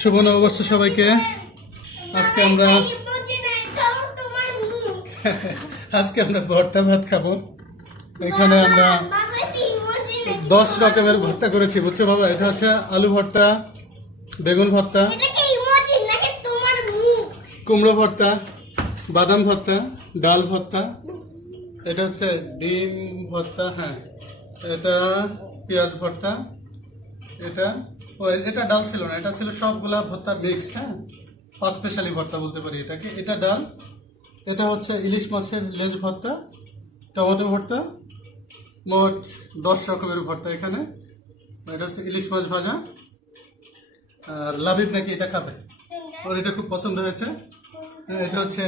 শুভ নববর্ষ সবাইকে। আজকে আমরা ভর্তা ভাত খাবো। এখানে আমরা 10 রকমের ভর্তা করেছি, বুঝছো বাবা? এটা হচ্ছে আলু ভর্তা, বেগুন ভর্তা, কুমড়ো ভর্তা, বাদাম ভর্তা, ডাল ভর্তা, এটা হচ্ছে ডিম ভর্তা, হ্যাঁ এটা পেঁয়াজ ভর্তা, এটা ডাল ছিল না, এটা ছিল সবগুলা ভর্তার মিক্স। হ্যাঁ, 5 স্পেশালি ভর্তা বলতে পারি এটাকে। এটা ডাল, এটা হচ্ছে ইলিশ মাছের লেজ ভর্তা, টমেটো ভর্তা, মোট 10 রকমের ভর্তা এখানে। এটা হচ্ছে ইলিশ মাছ ভাজা। আর লাবিব নাকি এটা খাবে, ওর এটা খুব পছন্দ হয়েছে। এটা হচ্ছে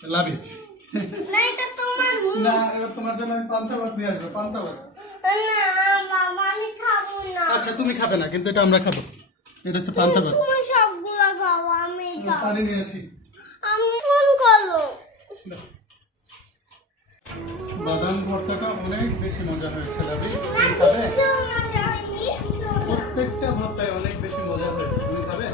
লাবিব। না, এবার তোমার জন্য আমি পান্তা ভাত নিয়ে আসবো, পান্তা ভাত। আচ্ছা তুমি খাবে না, কিন্তু এটা আমরা খাবো। এটা হচ্ছে পান্তা ভাত। পানি নিয়ে আসি। বাদাম ভর্তাটা অনেক বেশি মজা হয়েছে লাবিব, তুমি খাবে? প্রত্যেকটা ভর্তায় অনেক বেশি মজা হয়েছে, তুমি খাবে?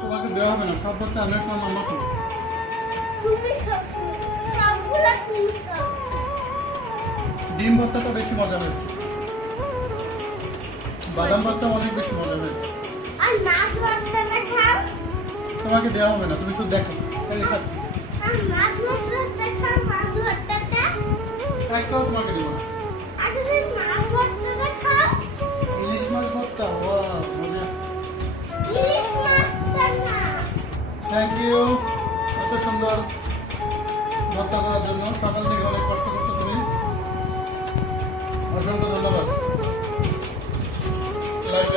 তোমাকে দেওয়া হবে না, সব ভর্তা আমি একটা মামা খাবো। ডিম ভর্তাটা বেশি মজা হয়েছে, বাদাম ভর্তা অনেক বেশি মজা হয়েছে। তোমাকে দেওয়া হবে না, তুমি শুধু দেখো। খাচ্ছি, একটাও তোমাকে দেবো না। ইলিশ মাছ ভর্তা, মজা। থ্যাংক ইউ এত সুন্দর ভর্তা দেওয়ার জন্য। সকাল থেকে অনেক কষ্ট করছো তুমি, অসংখ্য ধন্যবাদ। লাইভ